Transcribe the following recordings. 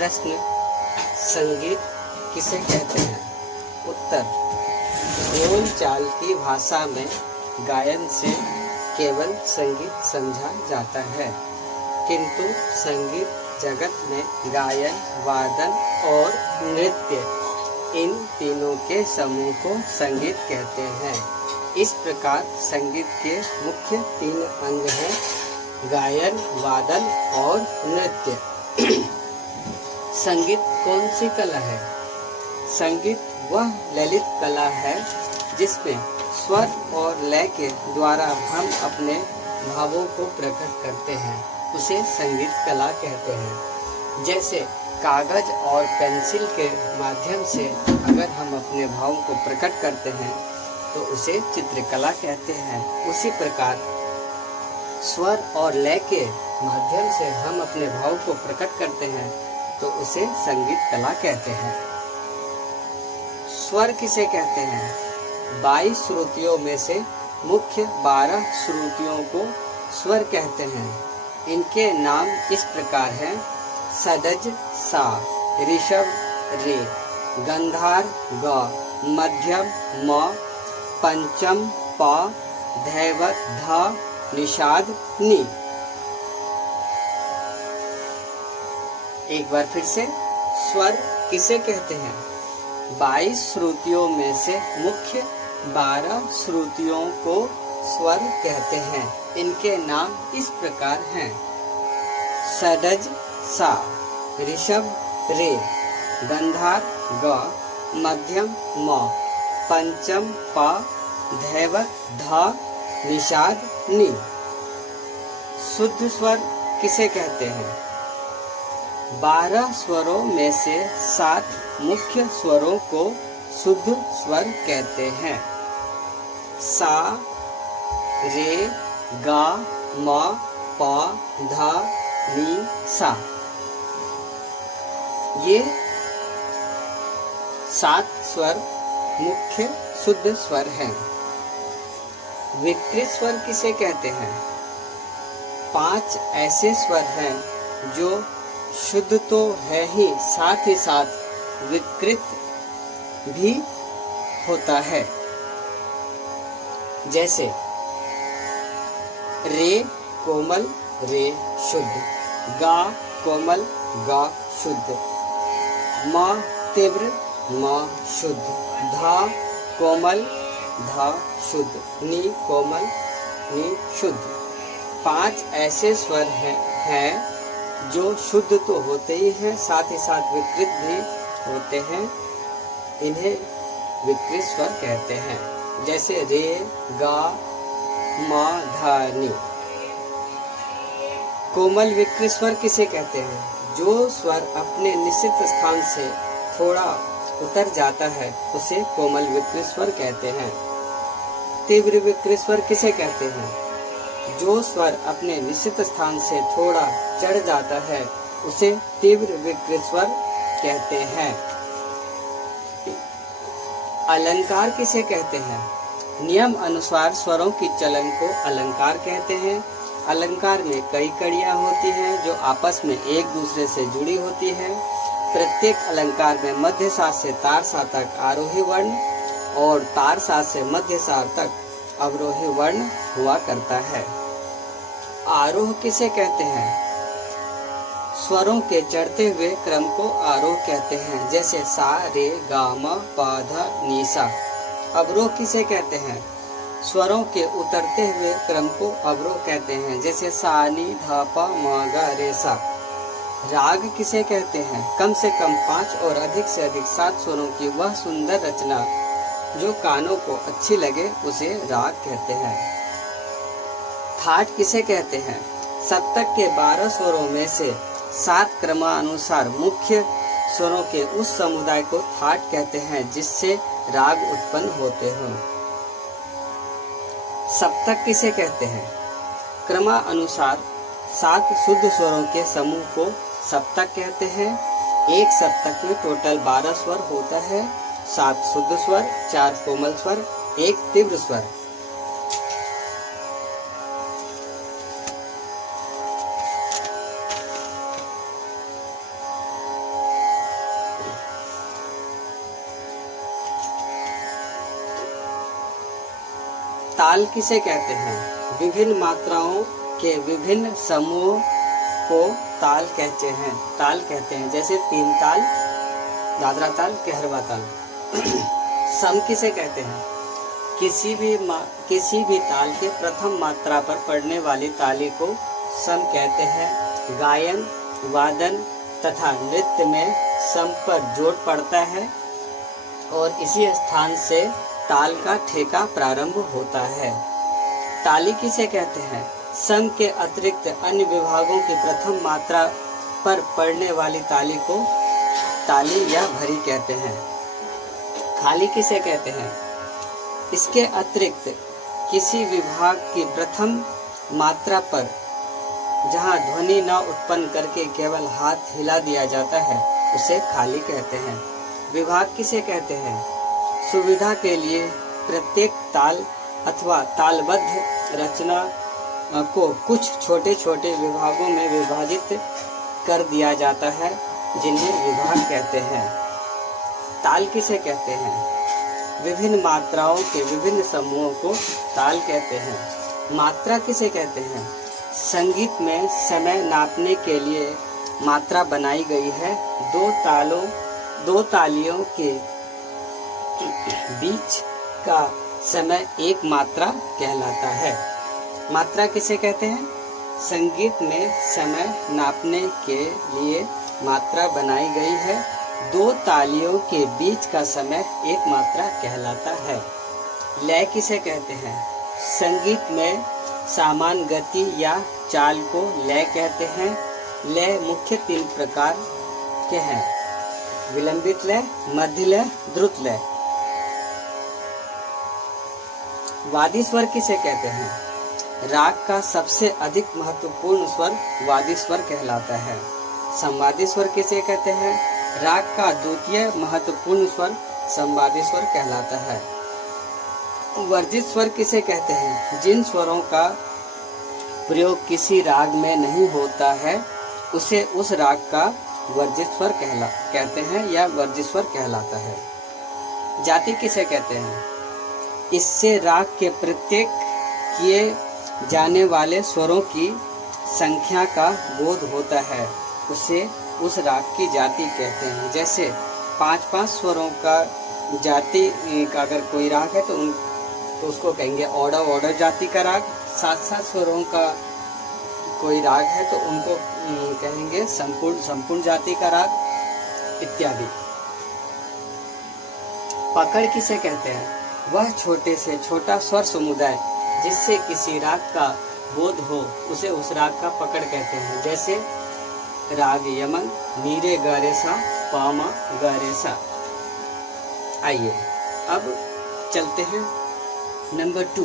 प्रश्न, संगीत किसे कहते हैं? उत्तर, बोल चाल की भाषा में गायन से केवल संगीत समझा जाता है, किंतु संगीत जगत में गायन, वादन और नृत्य इन तीनों के समूह को संगीत कहते हैं। इस प्रकार संगीत के मुख्य 3 अंग हैं: गायन, वादन और नृत्य। संगीत कौन सी कला है? संगीत वह ललित कला है जिसमें स्वर और लय के द्वारा हम अपने भावों को प्रकट करते हैं, उसे संगीत कला कहते हैं। जैसे कागज और पेंसिल के माध्यम से अगर हम अपने भावों को प्रकट करते हैं तो उसे चित्रकला कहते हैं। उसी प्रकार स्वर और लय के माध्यम से हम अपने भाव को प्रकट करते हैं तो उसे संगीत कला कहते हैं। स्वर किसे कहते हैं? 22 श्रुतियों में से मुख्य 12 श्रुतियों को स्वर कहते हैं। इनके नाम इस प्रकार हैं: सदज सा, ऋषभ रे, गंधार ग, मध्यम म, पंचम प, धैवत ध, निषाद नि। एक बार फिर से, स्वर किसे कहते हैं? 22 श्रुतियों में से मुख्य 12 श्रुतियों को स्वर कहते हैं। इनके नाम इस प्रकार हैं: सदज सा, ऋषभ रे, गंधार ग, मध्यम म, पंचम प, धैवत ध, निषाद नि। शुद्ध स्वर किसे कहते हैं? 12 स्वरों में से 7 मुख्य स्वरों को शुद्ध स्वर कहते हैं: सा, रे, गा, म, प, ध, नि, सा। ये 7 स्वर मुख्य शुद्ध स्वर हैं। विकृत स्वर किसे कहते हैं? 5 ऐसे स्वर हैं जो शुद्ध तो है ही, साथ ही साथ विकृत भी होता है। जैसे रे कोमल रे शुद्ध, गा कोमल गा शुद्ध, म तीव्र म शुद्ध, धा कोमल धा शुद्ध, नी कोमल नी शुद्ध। 5 ऐसे स्वर हैं जो शुद्ध तो होते ही हैं, साथ ही साथ विकृत भी होते हैं। इन्हें विकृत स्वर कहते हैं। जैसे रे, गा, म, धा, नि। कोमल विकृत स्वर किसे कहते हैं? जो स्वर अपने निश्चित स्थान से थोड़ा उतर जाता है उसे कोमल विकृत स्वर कहते हैं। तीव्र विकृत स्वर किसे कहते हैं? जो स्वर अपने निश्चित स्थान से थोड़ा चढ़ जाता है उसे तीव्र विकृत स्वर कहते हैं। अलंकार किसे कहते हैं? नियम अनुसार स्वरों की चलन को अलंकार कहते हैं। अलंकार में कई कड़ियां होती हैं जो आपस में एक दूसरे से जुड़ी होती हैं। प्रत्येक अलंकार में मध्य सा से तार सा तक आरोही वर्ण और तार सा से मध्य सा तक अवरोही वर्ण हुआ करता है। आरोह किसे कहते हैं? स्वरों के चढ़ते हुए क्रम को आरोह कहते हैं। जैसे सा, रे, गा, म, प, ध, नि, सा। अवरोह किसे कहते हैं? स्वरों के उतरते हुए क्रम को अवरोह कहते हैं। जैसे सा, नी, ध, प, म, ग, रे, सा। राग किसे कहते हैं? कम से कम 5 और अधिक से अधिक 7 स्वरों की वह सुंदर रचना जो कानों को अच्छी लगे उसे राग कहते हैं। थाट किसे कहते हैं? सप्तक के 12 स्वरों में से 7 क्रमानुसार मुख्य स्वरों के उस समुदाय को थाट कहते हैं जिससे राग उत्पन्न होते हों। सप्तक किसे कहते हैं? क्रमानुसार 7 शुद्ध स्वरों के समूह को सप्तक कहते हैं। एक सप्तक में टोटल 12 स्वर होता है। 7 शुद्ध स्वर, 4 कोमल स्वर, 1 तीव्र स्वर। ताल किसे कहते हैं? विभिन्न मात्राओं के विभिन्न समूह को ताल कहते हैं। ताल कहते हैं, जैसे तीन ताल, दादरा ताल, कहरवा ताल। सम किसे कहते हैं? किसी भी ताल के प्रथम मात्रा पर पड़ने वाली ताली को सम कहते हैं। गायन, वादन तथा नृत्य में सम पर जोर पड़ता है और इसी स्थान से ताल का ठेका प्रारंभ होता है। ताली किसे कहते हैं? सम के अतिरिक्त अन्य विभागों की प्रथम मात्रा पर पड़ने वाली ताली को ताली या भरी कहते हैं। खाली किसे कहते हैं? इसके अतिरिक्त किसी विभाग की प्रथम मात्रा पर जहाँ ध्वनि न उत्पन्न करके केवल हाथ हिला दिया जाता है उसे खाली कहते हैं। विभाग किसे कहते हैं? सुविधा के लिए प्रत्येक ताल अथवा तालबद्ध रचना को कुछ छोटे छोटे विभागों में विभाजित कर दिया जाता है, जिन्हें विभाग कहते हैं। ताल किसे कहते हैं? विभिन्न मात्राओं के विभिन्न समूहों को ताल कहते हैं। मात्रा किसे कहते हैं? संगीत में समय नापने के लिए मात्रा बनाई गई है। दो तालियों के बीच का समय एक मात्रा कहलाता है। मात्रा किसे कहते हैं? संगीत में समय नापने के लिए मात्रा बनाई गई है। दो तालियों के बीच का समय एक मात्रा कहलाता है। लय किसे कहते हैं? संगीत में समान गति या चाल को लय कहते हैं। लय मुख्य तीन प्रकार के हैं: विलंबित लय, मध्य लय, द्रुत लय। वादी स्वर किसे कहते हैं? राग का सबसे अधिक महत्वपूर्ण स्वर वादी स्वर कहलाता है। संवादी स्वर किसे कहते हैं? राग का द्वितीय महत्वपूर्ण स्वर संवादी स्वर कहलाता है। वर्जित स्वर किसे कहते हैं? जिन स्वरों का प्रयोग किसी राग में नहीं होता है उसे उस राग का वर्जित स्वर कहते हैं या वर्जित स्वर कहलाता है। जाति किसे कहते हैं? इससे राग के प्रत्येक किए जाने वाले स्वरों की संख्या का बोध होता है, उसे उस राग की जाति कहते हैं। जैसे 5-5 स्वरों का जाति का अगर कोई राग है तो उसको कहेंगे ऑर्डर जाति का राग। 7-7 स्वरों का कोई राग है तो उनको कहेंगे संपूर्ण जाति का राग इत्यादि। पकड़ किसे कहते हैं? वह छोटे से छोटा स्वर समुदाय जिससे किसी राग का बोध हो उसे उस राग का पकड़ कहते हैं। जैसे राग यमन, नीरे गारेसा, पामा गारेसा। आइए अब चलते हैं नंबर 2,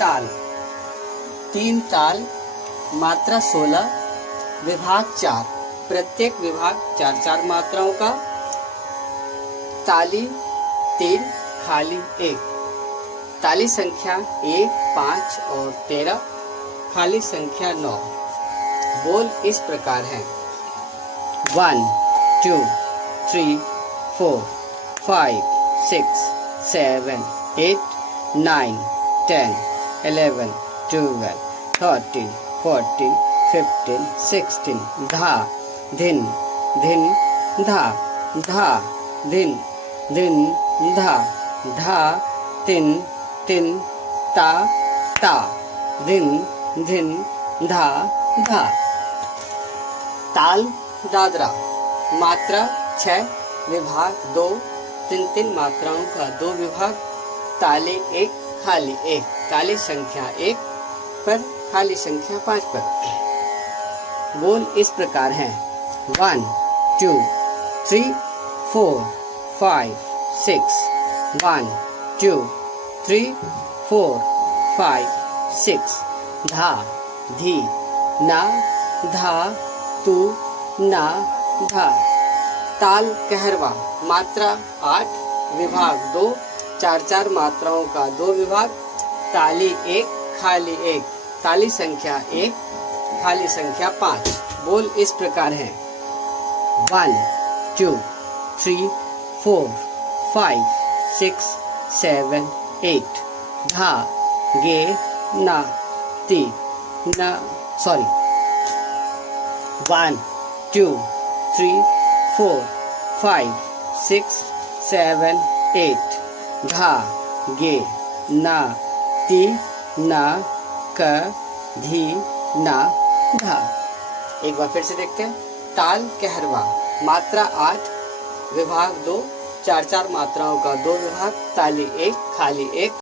ताल। 3 ताल, मात्रा 16, विभाग 4, प्रत्येक विभाग 4-4 मात्राओं का। ताली 3, खाली 1। ताली संख्या 1, 5 और 13, खाली संख्या 9। बोल इस प्रकार हैं: 1, 2, 3, 4, 5, 6, 7, 8, 9, 10, 11, 12, 13, 14, 15, 16। धा, धिन, धिन, धा, धा, धिन, धिन, धा, धा, तिन, तिन, ता, ता, धिन, धिन, धा, धा। ताल दादरा, मात्रा 6, विभाग 2, 3-3 मात्राओं का 2 विभाग। ताली 1, खाली 1, ताली संख्या 1 पर, खाली संख्या 5 पर। बोल इस प्रकार हैं: 1, 2, 3, 4, 5, 6। 1, 2, 3, 4, 5, 6। धा, धी, ना, धा, तू, ना, धा। ताल कहरवा, मात्रा 8, विभाग 2, 4-4 मात्राओं का 2 विभाग। ताली 1, खाली 1, ताली संख्या 1, खाली संख्या 5। बोल इस प्रकार है: 1, 2, 3, 4, 5, 6, 7, 8। धा, गे ना ती ना सॉरी 1 2 3 4 5 6 7 8 घा गे ना ती ना क धी ना घा। एक बार फिर से देखते हैं। ताल कहरवा, मात्रा 8, विभाग 2, 4 4 मात्राओं का 2 विभाग, ताली 1, खाली 1।